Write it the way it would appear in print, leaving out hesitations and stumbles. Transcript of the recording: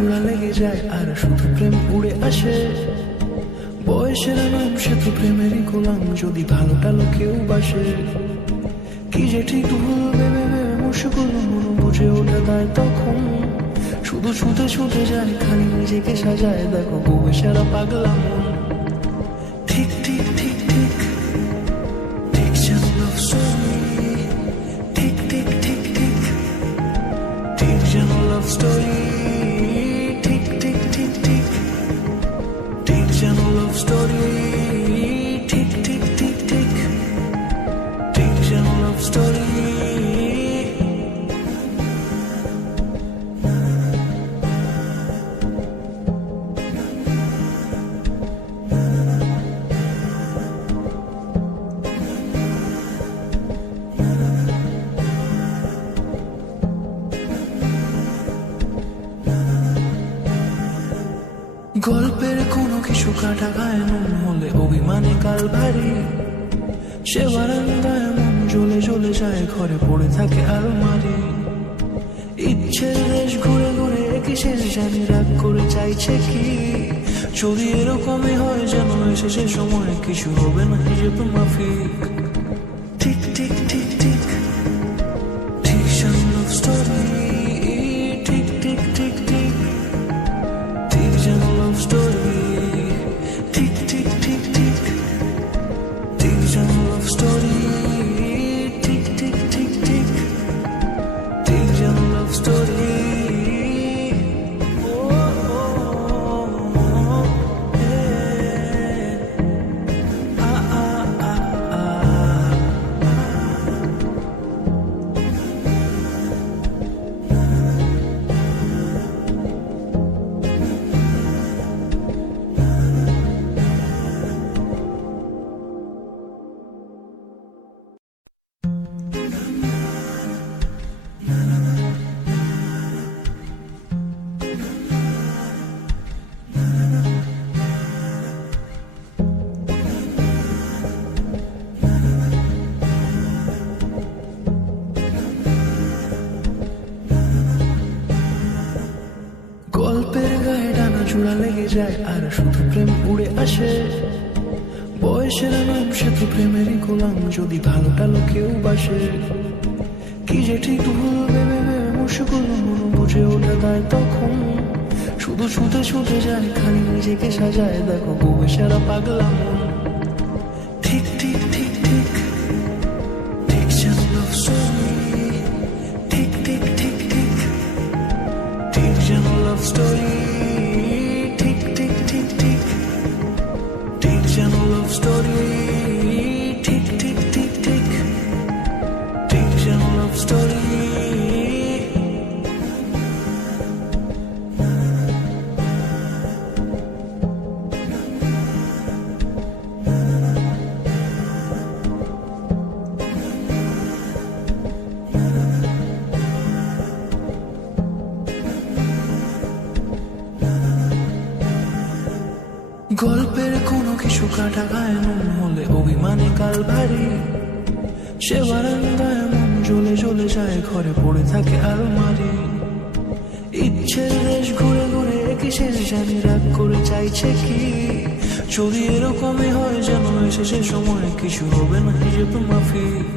জোড়া লেগে যায় আর শুধু প্রেম উড়ে আসে। বয়সের নাম সে তো প্রেমেরই গোলাম, যদি ভালোটা লোকেও বাসে। কি যে ঠিক ভুল ভেবে ভেবে মুশকুল মন বুঝে ওঠা দেয় তখন। শুধু ছুটে ছুটে যায় খালি নিজেকে সাজায়, দেখো বউয়ে সারা পাগলা মন। ঠিক ঠিক ঠিক ঠিক ঠিক যেন লাভ স্টোরি, ঠিক ঠিক ঠিক ঠিক ঠিক যেন লাভ স্টোরি, ঠিক ঠিক ঠিক ঠিক ঠিক যেন লাভ স্টোরি, ঠিক ঠিক ঠিক ঠিক ঠিক যেন লাভ স্টোরি। গল্পের কোনো কিছু কাটা গায়ে নুন হলে অভিমানে কাল ভারী। সে বারান্দায় মন জ্বলে জ্বলে যায়, ঘরে পড়ে থাকে আলমারি। ইচ্ছের দেশ ঘুরে ঘুরে একই শেষ জানি রাগ করে চাইছে কি। যদি এরকমই হয় যেন এসেছে সময়, কিছু হবে না হিসেব মাফিক। ঠিক ঠিক ঠিক ঠিক ঠিক যেন লাভ স্টোরি, ঠিক ঠিক ঠিক ঠিক ঠিক যেন লাভ স্টোরি, ঠিক ঠিক ঠিক ঠিক ঠিক যেন লাভ স্টোরি, ঠিক ঠিক ঠিক ঠিক ঠিক যেন লাভ স্টোরি। গল্পের গায়ে ডানা জোড়া লেগে যায় আর শুধু প্রেম উড়ে আসে। বয়সের নাম সে তো প্রেমেরই গোলাম, যদি ভালোটা লোকেও বাসে। কি যে ঠিক ভুল ভেবে ভেবে মুশকুল মন বুঝে ওঠা দেয় তখন। শুধু ছুটে ছুটে যায় খালি নিজেকে সাজায়, দেখো বউয়ে সারা পাগলা মন। ঠিক ঠিক ঠিক ঠিক ঠিক যেন লাভ স্টোরি, ঠিক ঠিক ঠিক ঠিক ঠিক যেন লাভ স্টোরি, ঠিক ঠিক ঠিক ঠিক ঠিক যেন লাভ স্টোরি, ঠিক ঠিক ঠিক ঠিক ঠিক যেন লাভ স্টোরি। গল্পের কোনো কিছু কাটা গায়ে নুন হলে অভিমানে কাল ভারী। সে বারান্দায় মন জ্বলে জ্বলে যায়, ঘরে পড়ে থাকে আলমারি। ইচ্ছের দেশ ঘুরে ঘুরে একই শেষ জানি রাগ করে চাইছে কি। যদি এরকমই হয় যেন এসেছে সময়, কিছু হবে না হিসেব মাফিক।